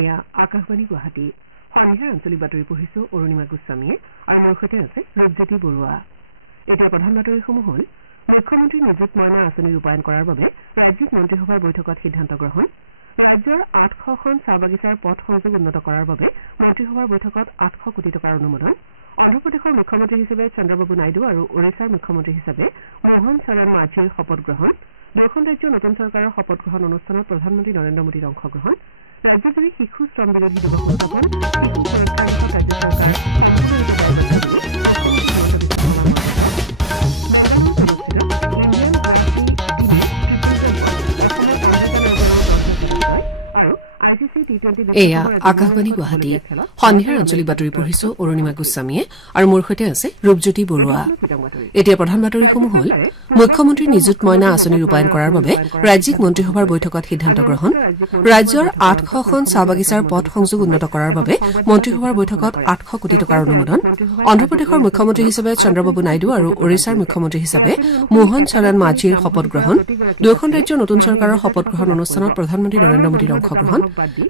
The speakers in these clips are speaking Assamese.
এয়া আকাশবাণী গুৱাহাটী সন্ধিয়াৰ আঞ্চলিক বাতৰি পঢ়িছো অৰুণিমা গোস্বামীয়ে আৰু মোৰ সৈতে আছে ৰূপজ্যোতি বৰুৱা। এতিয়া প্ৰধান বাতৰিসমূহ হ'ল মুখ্যমন্ত্ৰী নিযুত মইনা আঁচনি ৰূপায়ণ কৰাৰ বাবে ৰাজ্যিক মন্ত্ৰীসভাৰ বৈঠকত সিদ্ধান্ত গ্ৰহণ। ৰাজ্যৰ 800খন চাহ বাগিচাৰ পথ সংযোগ উন্নত কৰাৰ বাবে মন্ত্ৰীসভাৰ বৈঠকত 800 কোটি টকাৰ অনুমোদন। অন্ধ্ৰপ্ৰদেশৰ মুখ্যমন্ত্ৰী হিচাপে চন্দ্ৰবাবু নাইডু আৰু ওড়িশাৰ মুখ্যমন্ত্ৰী হিচাপে মোহন চৰণ মাঝিৰ শপত গ্ৰহণ। দুয়োখন ৰাজ্যৰ নতুন চৰকাৰৰ শপত গ্ৰহণ অনুষ্ঠানত প্ৰধানমন্ত্ৰী নৰেন্দ্ৰ মোদীৰ অংশগ্ৰহণ। ৰাজ্যজুৰি শিশু শ্ৰম বিৰোধী দিৱস উদযাপন। শিশু সুৰক্ষাৰ দিশত ৰাজ্য চৰকাৰ এয়া আকাশবাণী গুৱাহাটী সন্ধিয়াৰ আঞ্চলিক বাতৰি পঢ়িছো অৰুণিমা গোস্বামীয়ে আৰু মোৰ সৈতে আছে ৰূপজ্যোতি বৰুৱা। এতিয়া প্ৰধান বাতৰিসমূহ হ'ল মুখ্যমন্ত্ৰী নিযুত মইনা আঁচনি ৰূপায়ণ কৰাৰ বাবে ৰাজ্যিক মন্ত্ৰীসভাৰ বৈঠকত সিদ্ধান্ত গ্ৰহণ। ৰাজ্যৰ 800খন চাহ বাগিচাৰ পথ সংযোগ উন্নত কৰাৰ বাবে মন্ত্ৰীসভাৰ বৈঠকত 800 কোটি টকাৰ অনুমোদন। অন্ধ্ৰপ্ৰদেশৰ মুখ্যমন্ত্ৰী হিচাপে চন্দ্ৰবাবু নাইডু আৰু ওড়িশাৰ মুখ্যমন্ত্ৰী হিচাপে মোহন চৰণ মাঝিৰ শপত গ্ৰহণ। দুয়োখন ৰাজ্যৰ নতুন চৰকাৰৰ শপত গ্ৰহণ অনুষ্ঠানত প্ৰধানমন্ত্ৰী নৰেন্দ্ৰ মোদীৰ অংশগ্ৰহণ।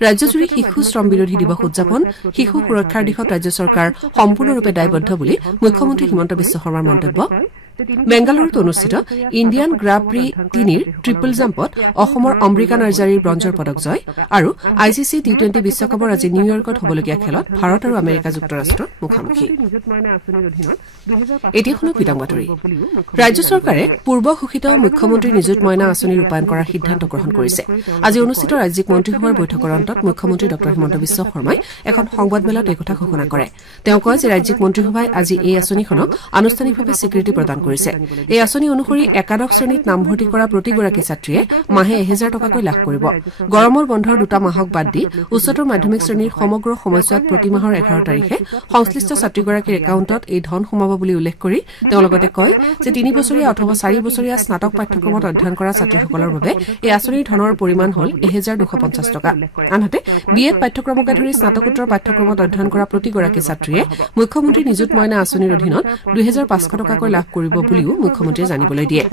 ৰাজ্যজুৰি শিশু শ্ৰম বিৰোধী দিৱস উদযাপন। শিশু সুৰক্ষাৰ দিশত ৰাজ্য চৰকাৰ সম্পূৰ্ণৰূপে দায়বদ্ধ বুলি মুখ্যমন্ত্ৰী হিমন্ত বিশ্ব শৰ্মাৰ মন্তব্য। বেংগালুৰুত অনুষ্ঠিত ইণ্ডিয়ান গ্ৰা প্ৰি 3ৰ ট্ৰিপল জাম্পত অসমৰ অম্বিকা নাৰ্জাৰীৰ ব্ৰঞ্জৰ পদক জয় আৰু ICC T20 বিশ্বকাপৰ আজি নিউয়ৰ্কত হ'বলগীয়া খেলত ভাৰত আৰু আমেৰিকা যুক্তৰাষ্ট্ৰৰ মুখামুখি। এতিয়া শুনো বিতং বাতৰি। ৰাজ্য চৰকাৰে পূৰ্ব ঘোষিত মুখ্যমন্ত্ৰী নিযুত মইনা আঁচনি ৰূপায়ণ কৰাৰ সিদ্ধান্ত গ্ৰহণ কৰিছে। আজি অনুষ্ঠিত ৰাজ্যিক মন্ত্ৰীসভাৰ বৈঠকৰ অন্তত মুখ্যমন্ত্ৰী ডঃ হিমন্ত বিশ্ব শৰ্মাই এখন সংবাদমেলত এই কথা ঘোষণা কৰে। তেওঁ কয় যে ৰাজ্যিক মন্ত্ৰীসভাই আজি এই আঁচনিখনক আনুষ্ঠানিকভাৱে স্বীকৃতি প্ৰদান কৰিছে। এই আঁচনি অনুসৰি একাদশ শ্ৰেণীত নামভৰ্তি কৰা প্ৰতিগৰাকী ছাত্ৰীয়ে মাহে 1000 টকাকৈ লাভ কৰিব। গৰমৰ বন্ধৰ 2 মাহক বাদ দি উচ্চতৰ মাধ্যমিক শ্ৰেণীৰ সমগ্ৰ সময়ছোৱাত প্ৰতি মাহৰ 11 তাৰিখে সংশ্লিষ্ট ছাত্ৰীগৰাকীৰ একাউণ্টত এই ধন সোমাব বুলি উল্লেখ কৰি তেওঁ লগতে কয় যে 3 বছৰীয়া অথবা 4 বছৰীয়া স্নাতক পাঠ্যক্ৰমত অধ্যয়ন কৰা ছাত্ৰীসকলৰ বাবে এই আঁচনিৰ ধনৰ পৰিমাণ হ'ল 1250 টকা। আনহাতে BEd পাঠ্যক্ৰমকে ধৰি স্নাতকোত্তৰ পাঠ্যক্ৰমত অধ্যয়ন কৰা প্ৰতিগৰাকী ছাত্ৰীয়ে মুখ্যমন্ত্ৰী নিযুত মইনা আঁচনিৰ অধীনত 2500 টকাকৈ লাভ কৰিব বুলিও মুখ্যমন্ত্ৰীয়ে জানিবলৈ দিয়ে।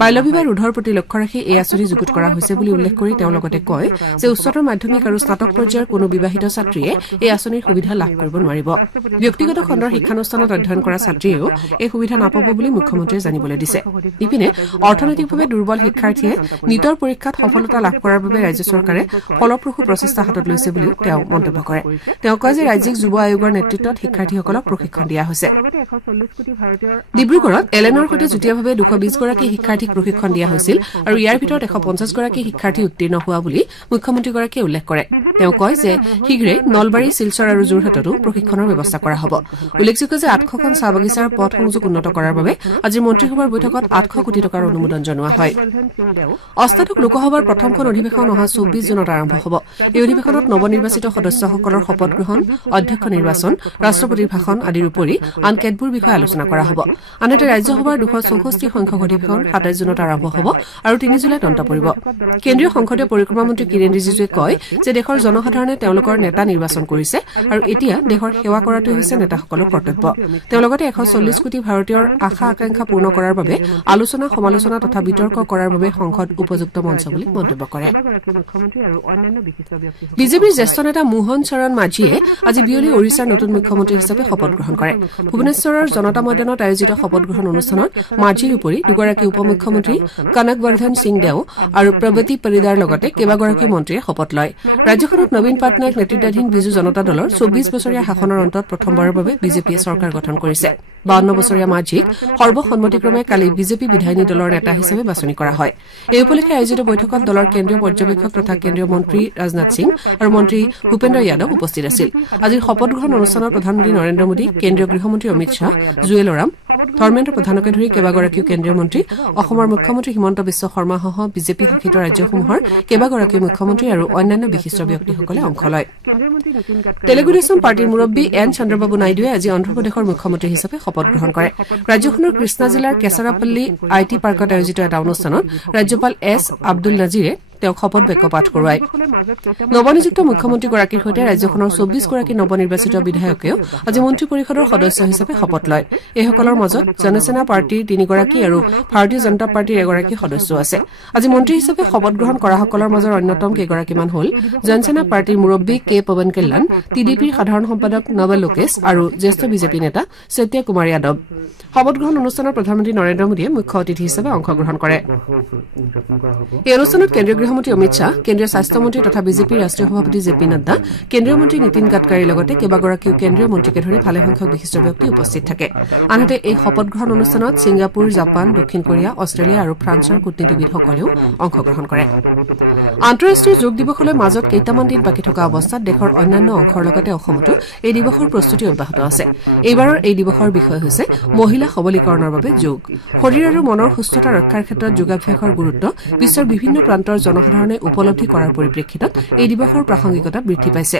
বাল্য বিবাহ ৰোধৰ প্ৰতি লক্ষ্য ৰাখি এই আঁচনি যুগুত কৰা হৈছে বুলি উল্লেখ কৰি তেওঁ লগতে কয় যে উচ্চতৰ মাধ্যমিক আৰু স্নাতক পৰ্যায়ৰ কোনো বিবাহিত ছাত্ৰীয়ে এই আঁচনিৰ সুবিধা লাভ কৰিব নোৱাৰিব। ব্যক্তিগত খণ্ডৰ শিক্ষানুষ্ঠানত অধ্যয়ন কৰা ছাত্ৰীয়েও এই সুবিধা নাপাব বুলি মুখ্যমন্ত্ৰীয়ে জানিবলৈ দিছে। ইপিনে অৰ্থনৈতিকভাৱে দুৰ্বল শিক্ষাৰ্থীয়ে নিটৰ পৰীক্ষাত সফলতা লাভ কৰাৰ বাবে ৰাজ্য চৰকাৰে ফলপ্ৰসূ প্ৰচেষ্টা হাতত লৈছে বুলিও তেওঁ মন্তব্য কৰে। তেওঁ কয় যে ৰাজ্যিক যুৱ আয়োগৰ নেতৃত্বত শিক্ষাৰ্থীসকলক প্ৰশিক্ষণ দিয়া হৈছে। ডিব্ৰুগড়ত এলেনৰ সৈতে যুটীয়াভাৱে 220 গৰাকী শিক্ষাৰ্থীক প্ৰশিক্ষণ দিয়া হৈছিল আৰু ইয়াৰ ভিতৰত 150 গৰাকী শিক্ষাৰ্থী উত্তীৰ্ণ হোৱা বুলি মুখ্যমন্ত্ৰীগৰাকীয়ে উল্লেখ কৰে। তেওঁ কয় যে শীঘ্ৰে নলবাৰী, শিলচৰ আৰু যোৰহাটতো প্ৰশিক্ষণৰ ব্যৱস্থা কৰা হ'ব। উল্লেখযোগ্য যে 800খন চাহ বাগিচাৰ পথ সংযোগ উন্নত কৰাৰ বাবে আজি মন্ত্ৰীসভাৰ বৈঠকত 800 কোটি টকাৰ অনুমোদন জনোৱা হয়। অষ্টাদশ লোকসভাৰ প্ৰথমখন অধিৱেশন অহা 24 জুনত আৰম্ভ হ'ব। এই অধিৱেশনত নৱনিৰ্বাচিত সদস্যসকলৰ শপত গ্ৰহণ, অধ্যক্ষ নিৰ্বাচন, ৰাষ্ট্ৰপতিৰ ভাষণ আদিৰ উপৰি আন কেতবোৰ বিষয় আলোচনা কৰা হ'ব। আনহাতে ৰাজ্যসভাৰ 264 সংখ্যক অধিৱেশন 27 জুনত আৰম্ভ হ'ব আৰু 3 জুলাইত অন্ত পৰিব। কেন্দ্ৰীয় সংসদীয় পৰিক্ৰমা মন্ত্ৰী কিৰেণ ৰিজিজুৱে কয় যে দেশৰ জনসাধাৰণে তেওঁলোকৰ নেতা নিৰ্বাচন কৰিছে আৰু এতিয়া দেশৰ সেৱা কৰাটোৱে হৈছে নেতাসকলৰ কৰ্তব্য। তেওঁ লগতে 140 কোটি ভাৰতীয়ৰ আশা আকাংক্ষা পূৰ্ণ কৰাৰ বাবে আলোচনা, সমালোচনা তথা বিতৰ্ক কৰাৰ বাবে সংসদ উপযুক্ত মঞ্চ বুলি মন্তব্য কৰে। বিজেপিৰ জ্যেষ্ঠ নেতা মোহন চৰণ মাঝিয়ে আজি বিয়লি ওড়িশাৰ নতুন মুখ্যমন্ত্ৰী হিচাপে শপত গ্ৰহণ কৰে। ভুৱনেশ্বৰৰ জনতা ময়দানত আয়োজিত শপত গ্ৰহণ অনুষ্ঠানত মাঝিৰ উপৰি দুগৰাকী উপ মুখ্যমন্ত্ৰী কনকবৰ্ধন সিং দেও আৰু প্ৰগতি পৰিদাৰ লগতে কেইবাগৰাকী মন্ত্ৰীয়ে শপত লয়। ৰাজ্যখনত নবীন পাটনায়ক নেতৃত্বাধীন বিজু জনতা দলৰ 24 বছৰীয়া শাসনৰ অন্তত প্ৰথমবাৰৰ বাবে বিজেপিয়ে চৰকাৰ গঠন কৰিছে। 52 বছৰীয়া মাঝিক সৰ্বসন্মতিক্ৰমে কালি বিজেপি বিধায়িনী দলৰ নেতা হিচাপে বাছনি কৰা হয়। এই উপলক্ষে আয়োজিত বৈঠকত দলৰ কেন্দ্ৰীয় পৰ্যবেক্ষক তথা কেন্দ্ৰীয় মন্ত্ৰী ৰাজনাথ সিং আৰু মন্ত্ৰী ভূপেন্দ্ৰ যাদৱ উপস্থিত আছিল। আজিৰ শপত গ্ৰহণ অনুষ্ঠানত প্ৰধানমন্ত্ৰী নৰেন্দ্ৰ মোদী, কেন্দ্ৰীয় গৃহমন্ত্ৰী অমিত শ্বাহ, জুৱেল ওৰাম, ধৰ্মেন্দ্ৰ প্ৰধানকে ধৰি কেইবাগৰাকীও কেন্দ্ৰীয় মন্ত্ৰী, অসমৰ মুখ্যমন্ত্ৰী হিমন্ত বিশ্ব শৰ্মাসহ বিজেপি শাসিত ৰাজ্যসমূহৰ কেইবাগৰাকীও মুখ্যমন্ত্ৰী আৰু অন্যান্য বিশিষ্ট ব্যক্তিসকলে অংশ লয়। তেলেগু দেশম পাৰ্টীৰ মুৰব্বী এন চন্দ্ৰবাবু নাইডুৱে আজি অন্ধ্ৰপ্ৰদেশৰ মুখ্যমন্ত্ৰী হিচাপে শপত গ্ৰহণ কৰে। ৰাজ্যখনৰ কৃষ্ণা জিলাৰ কেচাৰাপল্লী IT পাৰ্কত আয়োজিত এটা অনুষ্ঠানত ৰাজ্যপাল S. আব্দুল নাজিৰে তেওঁক শপত বাক্য পাঠ কৰোৱায় নৱনিযুক্ত মুখ্যমন্ত্ৰীগৰাকীৰ সৈতে ৰাজ্যখনৰ 24গৰাকী নৱনিৰ্বাচিত বিধায়কেও আজি মন্ত্ৰী পৰিষদৰ সদস্য হিচাপে শপত লয় এইসকলৰ মাজত জনসেনা পাৰ্টীৰ 3গৰাকী আৰু ভাৰতীয় জনতা পাৰ্টীৰ 1গৰাকী সদস্য আছে আজি মন্ত্ৰী হিচাপে শপত গ্ৰহণ কৰাসকলৰ মাজৰ অন্যতম কেইগৰাকীমান হ'ল জনসেনা পাৰ্টীৰ মুৰব্বী কে পৱন কল্যাণ টিডিপিৰ সাধাৰণ সম্পাদক নৱল লোকেশ আৰু জ্যেষ্ঠ বিজেপি নেতা সত্য কুমাৰ যাদৱ শপত গ্ৰহণ অনুষ্ঠানত প্ৰধানমন্ত্ৰী নৰেন্দ্ৰ মোদীয়ে মুখ্য অতিথি হিচাপে অংশগ্ৰহণ কৰে এই অনুষ্ঠানত কেন্দ্ৰীয় গৃহমন্ত্ৰী অমিত শ্বাহ কেন্দ্ৰীয় স্বাস্থ্যমন্ত্ৰী তথা বিজেপিৰ ৰাষ্ট্ৰীয় সভাপতি জেপি নাড্ডা কেন্দ্ৰীয় মন্ত্ৰী নীতিন গাডকাৰীৰ লগতে কেইবাগৰাকীও কেন্দ্ৰীয় মন্ত্ৰীকে ধৰি ভালেসংখ্যক বিশিষ্ট ব্যক্তি উপস্থিত থাকে আনহাতে এই শপত গ্ৰহণ অনুষ্ঠানত ছিংগাপুৰ জাপান দক্ষিণ কোৰিয়া অষ্ট্ৰেলিয়া আৰু ফ্ৰান্সৰ কূটনীতিবিদসকলেও অংশগ্ৰহণ কৰে আন্তঃৰাষ্ট্ৰীয় যোগ দিৱসলৈ মাজত কেইটামান দিন বাকী থকা অৱস্থাত দেশৰ অন্যান্য অংশৰ লগতে অসমতো এই দিৱসৰ প্ৰস্তুতি অব্যাহত আছে এইবাৰৰ এই দিৱসৰ বিষয় হৈছে মহিলা সবলীকৰণৰ বাবে যোগ শৰীৰ আৰু মনৰ সুস্থতা ৰক্ষাৰ ক্ষেত্ৰত যোগাভ্যাসৰ গুৰুত্ব বিশ্বৰ বিভিন্ন প্ৰান্তৰ জনসাধাৰণে উপলব্ধি কৰাৰ পৰিপ্ৰেক্ষিতত এই দিৱসৰ প্ৰাসংগিকতা বৃদ্ধি পাইছে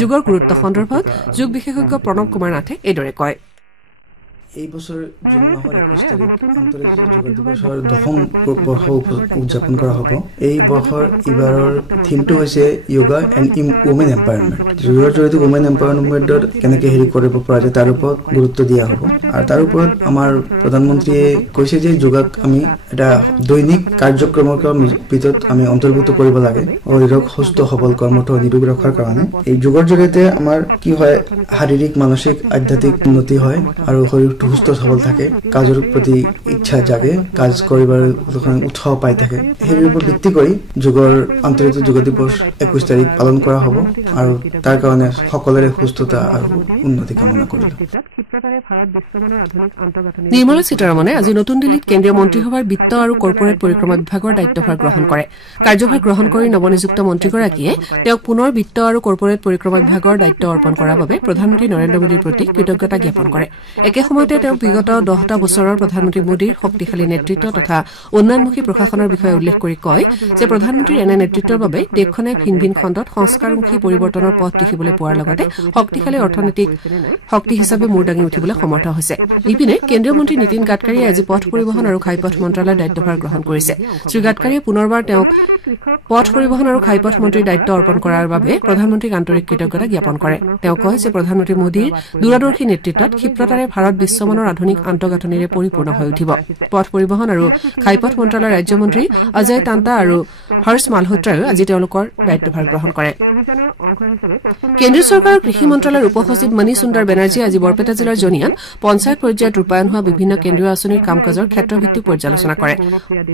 যোগৰ গুৰুত্ব সন্দৰ্ভত যোগ বিশেষজ্ঞ প্ৰণৱ কুমাৰ নাথে এইদৰে কয় এই বছৰ জুন মাহৰ 21 তাৰিখ আন্তঃৰাষ্ট্ৰীয় যোগ দিৱসৰ 10ম বৰ্ষ উদযাপন কৰা হ'ব এই বৰ্ষৰ ইবাৰৰ থিমটো হৈছে য়োগা এণ্ড উমেন এম্পাৱাৰমেণ্ট যোগৰ জৰিয়তে উমেন এম্পাৱাৰমেণ্টত কেনেকৈ কৰিব পৰা যায় তাৰ ওপৰত গুৰুত্ব দিয়া হ'ব আৰু তাৰ ওপৰত আমাৰ প্ৰধানমন্ত্ৰীয়ে কৈছে যে যোগাক আমি এটা দৈনিক কাৰ্যক্ৰমৰ ভিতৰত আমি অন্তৰ্ভুক্ত কৰিব লাগে শৰীৰক সুস্থ সবল কৰ্মঠ নিৰোগ ৰখাৰ কাৰণে এই যোগৰ জৰিয়তে আমাৰ কি হয় শাৰীৰিক মানসিক আধ্যাত্মিক উন্নতি হয় আৰু শৰীৰ সুস্থ সবল থাকে কাজৰ প্ৰতি ইচ্ছা জাগে কাজ কৰিবৰ উৎসাহ পাই থাকে সেই ওপৰত ভিত্তি কৰি যোগৰ আন্তৰ্জাতিক যোগ দিৱস 21 তাৰিখ পালন কৰা হ'ব আৰু তাৰ কাৰণে সকলোৰে সুস্থতা আৰু উন্নতি কামনা কৰিলো নিৰ্মলা সীতাৰমণে আজি নতুন দিল্লীত কেন্দ্ৰীয় মন্ত্ৰীসভাৰ বিত্ত আৰু কৰ্পৰেট পৰিক্ৰমা বিভাগৰ দায়িত্বভাৰ গ্ৰহণ কৰে কাৰ্যভাৰ গ্ৰহণ কৰি নৱনিযুক্ত মন্ত্ৰীগৰাকীয়ে তেওঁক পুনৰ বিত্ত আৰু কৰ্পৰেট পৰিক্ৰমা বিভাগৰ দায়িত্ব অৰ্পণ কৰাৰ বাবে প্ৰধানমন্ত্ৰী নৰেন্দ্ৰ মোদীৰ প্ৰতি কৃতজ্ঞতা জ্ঞাপন কৰে একে সময়তে তেওঁ বিগত 10টা বছৰৰ প্ৰধানমন্ত্ৰী মোদীৰ শক্তিশালী নেতৃত্ব তথা উন্নয়নমুখী প্ৰশাসনৰ বিষয়ে উল্লেখ কৰি কয় যে প্ৰধানমন্ত্ৰীৰ এনে নেতৃত্বৰ বাবে দেশখনে ভিন ভিন খণ্ডত সংস্কাৰমুখী পৰিৱৰ্তনৰ পথ দেখিবলৈ পোৱাৰ লগতে শক্তিশালী অৰ্থনৈতিক শক্তি হিচাপে মূৰ দাঙি উঠিবলৈ সমৰ্থ হৈছে ইপিনে কেন্দ্ৰীয় মন্ত্ৰী নীতিন গাডকাৰীয়ে আজি পথ পৰিবহণ আৰু ঘাইপথ মন্ত্ৰালয়ৰ দায়িত্বভাৰ গ্ৰহণ কৰিছে শ্ৰী গাডকাৰীয়ে পুনৰবাৰ তেওঁক পথ পৰিবহণ আৰু ঘাইপথ মন্ত্ৰীৰ দায়িত্ব অৰ্পণ কৰাৰ বাবে প্ৰধানমন্ত্ৰীক আন্তৰিক কৃতজ্ঞতা জ্ঞাপন কৰে তেওঁ কয় যে প্ৰধানমন্ত্ৰী মোদীৰ দূৰদৰ্শী নেতৃত্বত ক্ষিপ্ৰতাৰে ভাৰত বিশ্বমানৰ আধুনিক আন্তঃগাঁথনিৰে পৰিপূৰ্ণ হৈ উঠিব পথ পৰিবহণ আৰু ঘাইপথ মন্ত্ৰালয়ৰ ৰাজ্যমন্ত্ৰী অজয় টান্তা আৰু হৰ্ষ মালহোত্ৰায়ো আজি তেওঁলোকৰ দায়িত্বভাৰ গ্ৰহণ কৰে কেন্দ্ৰীয় চৰকাৰৰ কৃষি মন্ত্ৰালয়ৰ উপ সচিব মণি সুন্দৰ বেনাৰ্জীয়ে আজি বৰপেটা জিলাৰ জনিয়ান পঞ্চায়ত পৰ্যায়ত ৰূপায়ণ হোৱা বিভিন্ন কেন্দ্ৰীয় আঁচনিৰ কাম কাজৰ ক্ষেত্ৰভিত্তিক পৰ্যালোচনা কৰে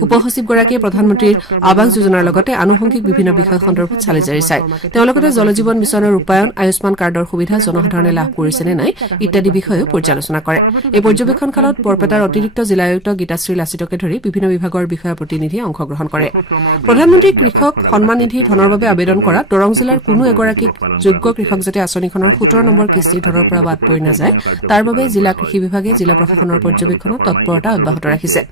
উপ সচিবগৰাকীয়ে প্ৰধানমন্ত্ৰীৰ আৱাস যোজনাৰ লগতে আনুষংগিক বিভিন্ন বিষয় সন্দৰ্ভত চালি জাৰি চায় তেওঁ লগতে জল জীৱন মিছনৰ ৰূপায়ণ আয়ুষ্মান কাৰ্ডৰ সুবিধা জনসাধাৰণে লাভ কৰিছে নে নাই ইত্যাদি বিষয়েও পৰ্যালোচনা কৰে এই পৰ্যবেক্ষণ কালত বৰপেটাৰ অতিৰিক্ত জিলা আয়ুক্ত গীতাশ্ৰী লাচিতকে ধৰি বিভিন্ন বিভাগৰ বিষয়া প্ৰতিনিধিয়ে অংশগ্ৰহণ কৰে প্ৰধানমন্ত্ৰী কৃষক সন্মান নিধিৰ ধনৰ বাবে আবেদন কৰা দৰং জিলাৰ কোনো এগৰাকীক যোগ্য কৃষক যাতে আঁচনিখনৰ 17 নম্বৰ কিস্তিৰ ধনৰ পৰা বাদ পৰি নাযায় তাৰ বাবে জিলা কৃষি বিভাগে জিলা প্ৰশাসনৰ পৰ্যবেক্ষণত তৎপৰতা অব্যাহত ৰাখিছে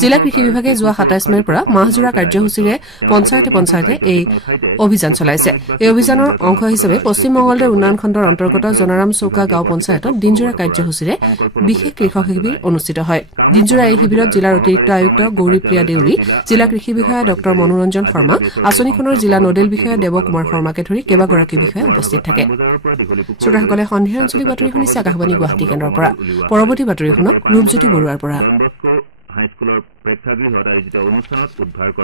জিলা কৃষি বিভাগে যোৱা 27 মেৰ পৰা মাহজোৰা কাৰ্যসূচীৰে পঞ্চায়তে এই অভিযান চলাইছে এই অভিযানৰ অংশ হিচাপে পশ্চিম মংগলদৈ উন্নয়ন খণ্ডৰ অন্তৰ্গত জনাৰাম চৌকা গাঁও পঞ্চায়তত দিনজোৰা কাৰ্যসূচীৰে বিশেষ কৃষক শিবিৰ অনুষ্ঠিত হয় দিনজোৰা এই শিবিৰত জিলাৰ অতিৰিক্ত আয়ুক্ত গৌৰীপ্ৰিয়া দেউৰী জিলা কৃষি বিষয়া ডক্টৰ মনোৰঞ্জন শৰ্মা আঁচনিখনৰ জিলা নোডেল বিষয়া দেৱ কুমাৰ শৰ্মাকে ধৰি কেইবাগৰাকী বিষয়া উপস্থিত থাকে শ্ৰোতাসকলে সন্ধিয়াৰ আঞ্চলিক বাতৰি শুনিছে আকাশবাণী গুৱাহাটী কেন্দ্ৰৰ পৰা পৰৱৰ্তী বাতৰি শুনক ৰূপজ্যোতি বৰুৱাৰ পৰা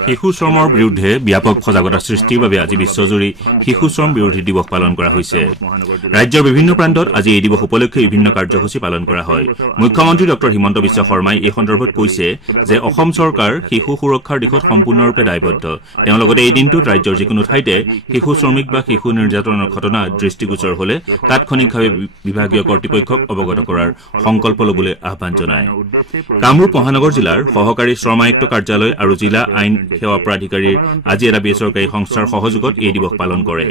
শিশু শ্ৰমৰ বিৰুদ্ধে ব্যাপক সজাগতা সৃষ্টিৰ বাবে আজি বিশ্বজুৰি শিশু শ্ৰম বিৰোধী দিৱস পালন কৰা হৈছে ৰাজ্যৰ বিভিন্ন প্ৰান্তত আজি এই দিৱস উপলক্ষে বিভিন্ন কাৰ্যসূচী পালন কৰা হয় মুখ্যমন্ত্ৰী ডক্টৰ হিমন্ত বিশ্ব শৰ্মাই এই সন্দৰ্ভত কৈছে যে অসম চৰকাৰ শিশু সুৰক্ষাৰ দিশত সম্পূৰ্ণৰূপে দায়বদ্ধ তেওঁ লগতে এই দিনটোত ৰাজ্যৰ যিকোনো ঠাইতে শিশু শ্ৰমিক বা শিশু নিৰ্যাতনৰ ঘটনা দৃষ্টিগোচৰ হলে তাৎক্ষণিকভাৱে বিভাগীয় কৰ্তৃপক্ষক অৱগত কৰাৰ সংকল্প ল'বলৈ আহ্বান জনায় কামৰূপ মহানগৰ জিলাৰ সহকাৰী শ্ৰম আয়ুক্ত কাৰ্যালয় আৰু জিলা আইন সেৱা প্ৰাধিকাৰীৰ আজি এটা বেচৰকাৰী সংস্থাৰ সহযোগত এই দিৱস পালন কৰে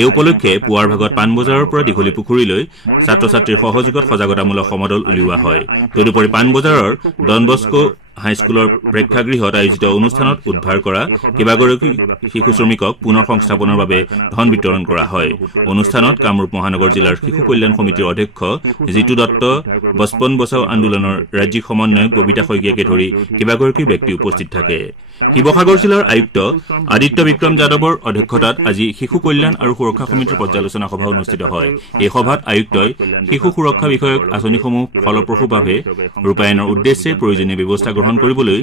এই উপলক্ষে পুৱাৰ ভাগত পাণবজাৰৰ পৰা দীঘলী পুখুৰীলৈ ছাত্ৰ ছাত্ৰীৰ সহযোগত সজাগতামূলক সমদল উলিওৱা হয় তদুপৰি পাণবজাৰৰ ডনবস্কো হাইস্কুলৰ প্ৰেক্ষাগৃহত আয়োজিত অনুষ্ঠানত উদ্ধাৰ কৰা কেইবাগৰাকী শিশু শ্ৰমিকক পুনৰ সংস্থাপনৰ বাবে ধন বিতৰণ কৰা হয়। অনুষ্ঠানত কামৰূপ মহানগৰ জিলাৰ শিশু কল্যাণ সমিতিৰ অধ্যক্ষ জিতু দত্ত, বচপন বচাও আন্দোলনৰ ৰাজ্যিক সমন্বয়ক ববিতা শইকীয়াকে ধৰি কেইবাগৰাকী ব্যক্তি উপস্থিত থাকে। শিৱসাগৰ জিলাৰ আয়ুক্ত আদিত্য বিক্ৰম যাদৱৰ অধ্যক্ষতাত আজি শিশু কল্যাণ আৰু সুৰক্ষা সমিতিৰ পৰ্যালোচনা সভা অনুষ্ঠিত হয়। এই সভাত আয়ুক্তই শিশু সুৰক্ষা বিষয়ক আঁচনিসমূহ ফলপ্ৰসূভাৱে ৰূপায়ণৰ উদ্দেশ্যে প্ৰয়োজনীয় ব্যৱস্থা গ্ৰহণ কৰিবলৈ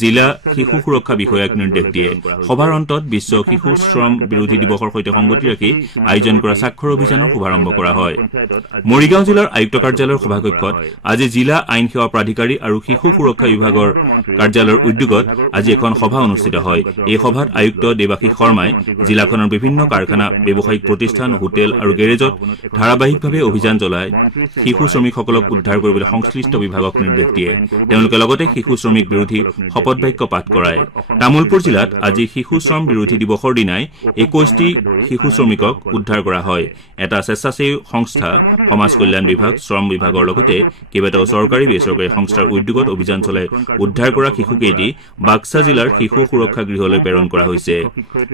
জিলা শিশু সুৰক্ষা বিষয়াক নিৰ্দেশ দিয়ে। সভাৰ অন্তত বিশ্ব শিশু শ্ৰম বিৰোধী দিৱসৰ সৈতে সংগতি ৰাখি আয়োজন কৰা স্বাক্ষৰ অভিযানৰ শুভাৰম্ভ কৰা হয়। মৰিগাঁও জিলাৰ আয়ুক্ত কাৰ্যালয়ৰ সভাকক্ষত আজি জিলা আইন সেৱা প্ৰাধিকাৰী আৰু শিশু সুৰক্ষা বিভাগৰ কাৰ্যালয়ৰ উদ্যোগত আজি এখন সভা অনুষ্ঠিত হয়। এই সভাত আয়ুক্ত দেৱাশীষ শৰ্মাই জিলাখনৰ বিভিন্ন কাৰখানা, ব্যৱসায়িক প্ৰতিষ্ঠান, হোটেল আৰু গেৰেজত ধাৰাবাহিকভাৱে অভিযান চলাই শিশু শ্ৰমিকসকলক উদ্ধাৰ কৰিবলৈ সংশ্লিষ্ট বিভাগক নিৰ্দেশ দিয়ে। তেওঁলোকে লগতে শিশু শ্ৰমিক বিৰোধী শপত বাক্য পাঠ কৰায়। তামুলপুৰ জিলাত আজি শিশু শ্ৰম বিৰোধী দিৱসৰ দিনাই 21টি শিশু শ্ৰমিকক উদ্ধাৰ কৰা হয়। এটা স্বেচ্ছাসেৱী সংস্থা, সমাজ কল্যাণ বিভাগ, শ্ৰম বিভাগৰ লগতে কেইবাটাও চৰকাৰী বেচৰকাৰী সংস্থাৰ উদ্যোগত অভিযান চলাই উদ্ধাৰ কৰা শিশুকেইটি বাক্সা জিলাৰ শিশু সুৰক্ষা গৃহলৈ প্ৰেৰণ কৰা হৈছে।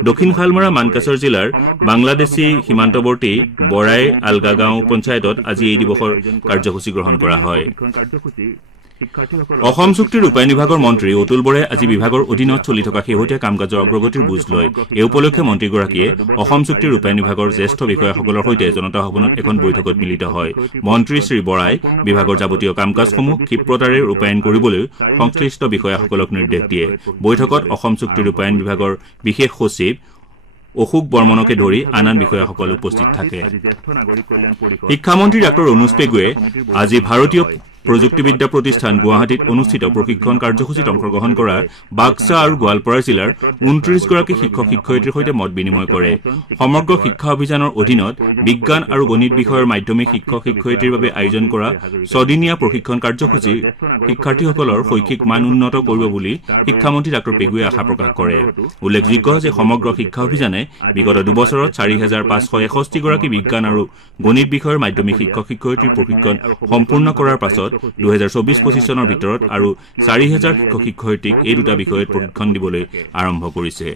দক্ষিণ শালমাৰা মানকাছৰ জিলাৰ বাংলাদেশী সীমান্তৱৰ্তী বৰাই আলগাগাঁও পঞ্চায়তত আজি এই দিৱসৰ কাৰ্যসূচী গ্ৰহণ কৰা হয়। অসম চুক্তি ৰূপায়ণ বিভাগৰ মন্ত্ৰী অতুল বৰাই আজি বিভাগৰ অধীনত চলি থকা শেহতীয়া কাম কাজৰ অগ্ৰগতিৰ বুজ লয়। এই উপলক্ষে মন্ত্ৰীগৰাকীয়ে অসম চুক্তি ৰূপায়ণ বিভাগৰ জ্যেষ্ঠ বিষয়াসকলৰ সৈতে জনতা ভৱনত এখন বৈঠকত মিলিত হয়। মন্ত্ৰী শ্ৰী বৰাই বিভাগৰ যাৱতীয় কাম কাজসমূহ ক্ষিপ্ৰতাৰে ৰূপায়ণ কৰিবলৈ সংশ্লিষ্ট বিষয়াসকলক নিৰ্দেশ দিয়ে। বৈঠকত অসম চুক্তি ৰূপায়ণ বিভাগৰ বিশেষ সচিব অশোক বৰ্মনকে ধৰি আন আন বিষয়াসকল উপস্থিত থাকে। শিক্ষামন্ত্ৰী ডাঃ অনুজ পেগুৱে আজি ভাৰতীয় প্ৰযুক্তিবিদ্যা প্ৰতিষ্ঠান গুৱাহাটীত অনুষ্ঠিত প্ৰশিক্ষণ কাৰ্যসূচীত অংশগ্ৰহণ কৰা বাক্সা আৰু গোৱালপাৰা জিলাৰ 29গৰাকী শিক্ষক শিক্ষয়িত্ৰীৰ সৈতে মত বিনিময় কৰে। সমগ্ৰ শিক্ষা অভিযানৰ অধীনত বিজ্ঞান আৰু গণিত বিষয়ৰ মাধ্যমিক শিক্ষক শিক্ষয়িত্ৰীৰ বাবে আয়োজন কৰা 6দিনীয়া প্ৰশিক্ষণ কাৰ্যসূচী শিক্ষাৰ্থীসকলৰ শৈক্ষিক মান উন্নত কৰিব বুলি শিক্ষামন্ত্ৰী ডাঃ পেগুৱে আশা প্ৰকাশ কৰে। উল্লেখযোগ্য যে সমগ্ৰ শিক্ষা অভিযানে বিগত 2 বছৰত 4561গৰাকী বিজ্ঞান আৰু গণিত বিষয়ৰ মাধ্যমিক শিক্ষক শিক্ষয়িত্ৰীৰ প্ৰশিক্ষণ সম্পূৰ্ণ কৰাৰ পাছত 2024-25 চনৰ ভিতৰত আৰু 4000 শিক্ষক শিক্ষয়িত্ৰীক এই দুটা বিষয়ত প্ৰশিক্ষণ দিবলৈ আৰম্ভ কৰিছে।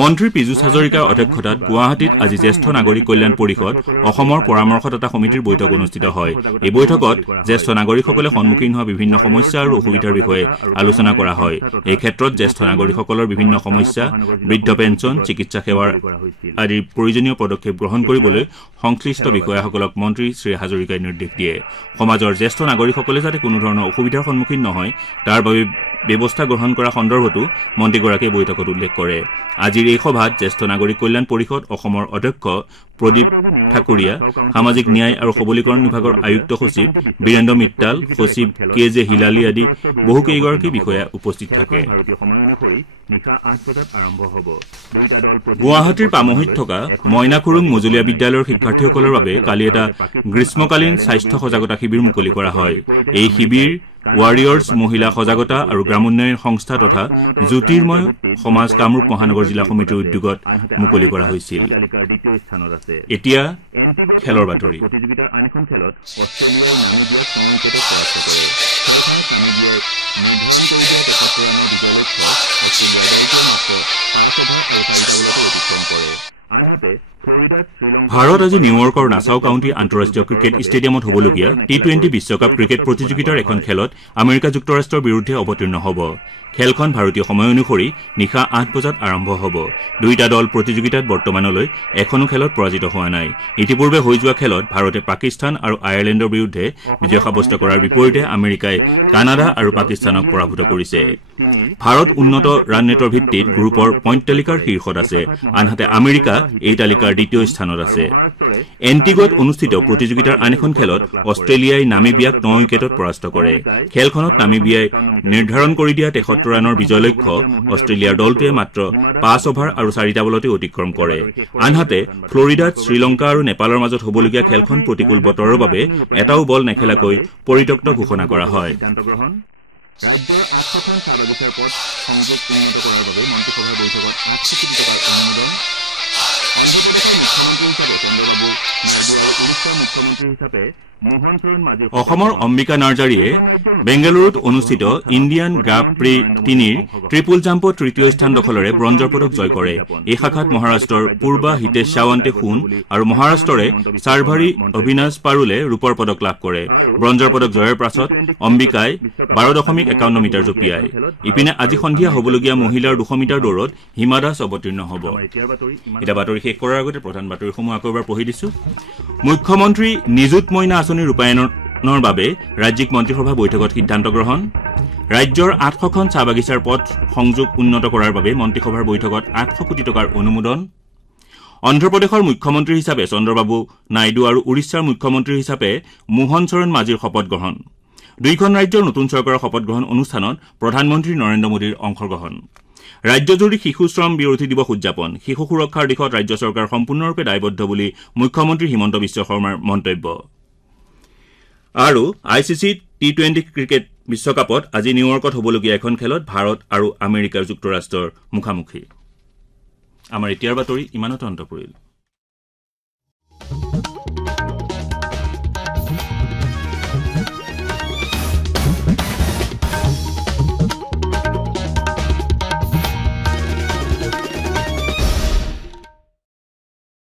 মন্ত্ৰী পীযুষ হাজৰিকাৰ অধ্যক্ষতাত গুৱাহাটীত আজি জ্যেষ্ঠ নাগৰিক কল্যাণ পৰিষদ অসমৰ পৰামৰ্শদাতা সমিতিৰ বৈঠক অনুষ্ঠিত হয়। এই বৈঠকত জ্যেষ্ঠ নাগৰিকসকলে সন্মুখীন হোৱা বিভিন্ন সমস্যা আৰু অসুবিধাৰ বিষয়ে আলোচনা কৰা হয়। এই ক্ষেত্ৰত জ্যেষ্ঠ নাগৰিকসকলৰ বিভিন্ন সমস্যা, বৃদ্ধ পেঞ্চন, চিকিৎসা সেৱাৰ আদিৰ প্ৰয়োজনীয় পদক্ষেপ গ্ৰহণ কৰিবলৈ সংশ্লিষ্ট বিষয়াসকলক মন্ত্ৰী শ্ৰী হাজৰিকাই নিৰ্দেশ দিয়ে। সমাজৰ জ্যেষ্ঠ নাগৰিকসকলে যাতে কোনো ধৰণৰ অসুবিধাৰ সন্মুখীন নহয় তাৰ বাবে ব্যৱস্থা গ্ৰহণ কৰা সন্দৰ্ভতো মন্ত্ৰীগৰাকীয়ে বৈঠকত উল্লেখ কৰে। আজিৰ এই সভাত জ্যেষ্ঠ নাগৰিক কল্যাণ পৰিষদ অসমৰ অধ্যক্ষ প্ৰদীপ ঠাকুৰীয়া, সামাজিক ন্যায় আৰু সবলীকৰণ বিভাগৰ আয়ুক্ত সচিব বীৰেন্দ্ৰ মিত্তাল, সচিব KJ হিলালী আদি বহুকেইগৰাকী বিষয়া উপস্থিত থাকে। গুৱাহাটীৰ পামহিত থকা মইনাখুৰুং মজলীয়া বিদ্যালয়ৰ শিক্ষাৰ্থীসকলৰ বাবে কালি এটা গ্ৰীষ্মকালীন স্বাস্থ্য সজাগতা শিবিৰ মুকলি কৰা হয়। এই শিবিৰ ৱাৰিয়ৰ্ছ মহিলা সজাগতা আৰু গ্ৰামোন্নয়ন সংস্থা তথা জ্যোতিৰ্ময় সমাজ কামৰূপ মহানগৰ জিলা সমিতিৰ উদ্যোগত মুকলি কৰা হৈছিল। এতিয়া খেলৰ বাতৰি। ভাৰত আজি নিউয়ৰ্কৰ নাছাও কাউণ্টি আন্তঃৰাষ্ট্ৰীয় ক্ৰিকেট ষ্টেডিয়ামত হ'বলগীয়া T20 বিশ্বকাপ ক্ৰিকেট প্ৰতিযোগিতাৰ এখন খেলত আমেৰিকা যুক্তৰাষ্ট্ৰৰ বিৰুদ্ধে অৱতীৰ্ণ হ'ব। খেলখন ভাৰতীয় সময় অনুসৰি নিশা 8 বজাত আৰম্ভ হ'ব। দুয়োটা দল প্ৰতিযোগিতাত বৰ্তমানলৈ এখনো খেলত পৰাজিত হোৱা নাই। ইতিপূৰ্বে হৈ যোৱা খেলত ভাৰতে পাকিস্তান আৰু আয়াৰলেণ্ডৰ বিৰুদ্ধে বিজয় সাব্যস্ত কৰাৰ বিপৰীতে আমেৰিকাই কানাডা আৰু পাকিস্তানক পৰাভূত কৰিছে। ভাৰত উন্নত ৰান নেটৰ ভিত্তিত গ্ৰুপৰ পইণ্ট তালিকাৰ শীৰ্ষত আছে, আনহাতে আমেৰিকা এই তালিকাৰ দ্বিতীয় স্থানত আছে। এণ্টিগুৱাত অনুষ্ঠিত প্ৰতিযোগিতাৰ আন এখন খেলত অষ্ট্ৰেলিয়াই নামিবিয়াক 9 উইকেটত পৰাস্ত কৰে। খেলখনত নামিবিয়াই নিৰ্ধাৰণ কৰি দিয়া 73 ৰানৰ বিজয় লক্ষ্য অষ্ট্ৰেলিয়াৰ দলটোৱে মাত্ৰ 5 অভাৰ আৰু 4টা বলতে অতিক্ৰম কৰে। আনহাতে ফ্লৰিডাত শ্ৰীলংকা আৰু নেপালৰ মাজত হ'বলগীয়া খেলখন প্ৰতিকূল বতৰৰ বাবে এটাও বল নেখেলাকৈ পৰিত্যক্ত ঘোষণা কৰা হয়। ৰাজ্যৰ 8খন চাহ বাগিচাৰ পথ সংযোগ উন্নত কৰাৰ বাবে মন্ত্ৰীসভাৰ বৈঠকত 800 কোটি টকাৰ অনুমোদন। অন্ধ্ৰপ্ৰদেশৰ মুখ্যমন্ত্ৰী হিচাপে চন্দ্ৰবাবু নাইডু আৰু অসমৰ অম্বিকা নাৰ্জাৰীয়ে বেংগালুৰুত অনুষ্ঠিত ইণ্ডিয়ান গ্ৰাপ প্ৰি 3ৰ ট্ৰিপল জাম্পত তৃতীয় স্থান দখলেৰে ব্ৰঞ্জৰ পদক জয় কৰে। এই শাখাত মহাৰাষ্ট্ৰৰ পূৰ্বা হিতেশ সাৱন্তে সোণ আৰু মহাৰাষ্ট্ৰৰে চাৰ্ভাৰী অভিনাশ পাৰুলে ৰূপৰ পদক লাভ কৰে। ব্ৰঞ্জৰ পদক জয়ৰ পাছত অম্বিকাই 12.51 মিটাৰ জঁপিয়ায়। ইপিনে আজি সন্ধিয়া হ'বলগীয়া মহিলাৰ 200 মিটাৰ দৌৰত হিমা দাস অৱতীৰ্ণ হ'ব। এটা বাতৰি শেষ কৰাৰ আগতে প্ৰধান বাতৰিসমূহ আকৌ এবাৰ পঢ়ি দিছো। মুখ্যমন্ত্ৰী নিযুত মইনা আঁচনি ৰূপায়ণৰ বাবে ৰাজ্যিক মন্ত্ৰীসভা বৈঠকত সিদ্ধান্ত গ্ৰহণ। ৰাজ্যৰ 800খন চাহ বাগিচাৰ পথ সংযোগ উন্নত কৰাৰ বাবে মন্ত্ৰীসভাৰ বৈঠকত 800 কোটি টকাৰ অনুমোদন। অন্ধ্ৰপ্ৰদেশৰ মুখ্যমন্ত্ৰী হিচাপে চন্দ্ৰবাবু নাইডু আৰু উৰিষ্যাৰ মুখ্যমন্ত্ৰী হিচাপে মোহন চৰণ মাঝিৰ শপত গ্ৰহণ। দুয়োখন ৰাজ্যৰ নতুন চৰকাৰৰ শপত গ্ৰহণ অনুষ্ঠানত প্ৰধানমন্ত্ৰী নৰেন্দ্ৰ মোদীৰ অংশগ্ৰহণ। ৰাজ্যজুৰি শিশু শ্ৰম বিৰোধী দিৱস উদযাপন। শিশু সুৰক্ষাৰ দিশত ৰাজ্য চৰকাৰ সম্পূৰ্ণৰূপে দায়বদ্ধ বুলি মুখ্যমন্ত্ৰী হিমন্ত বিশ্ব শৰ্মাৰ মন্তব্য। আৰু ICC T20 ক্ৰিকেট বিশ্বকাপত আজি নিউয়ৰ্কত হ'বলগীয়া এখন খেলত ভাৰত আৰু আমেৰিকা যুক্তৰাষ্ট্ৰৰ মুখামুখি। আমাৰ এতিয়াৰ বাতৰি ইমানতে অন্ত পৰিল।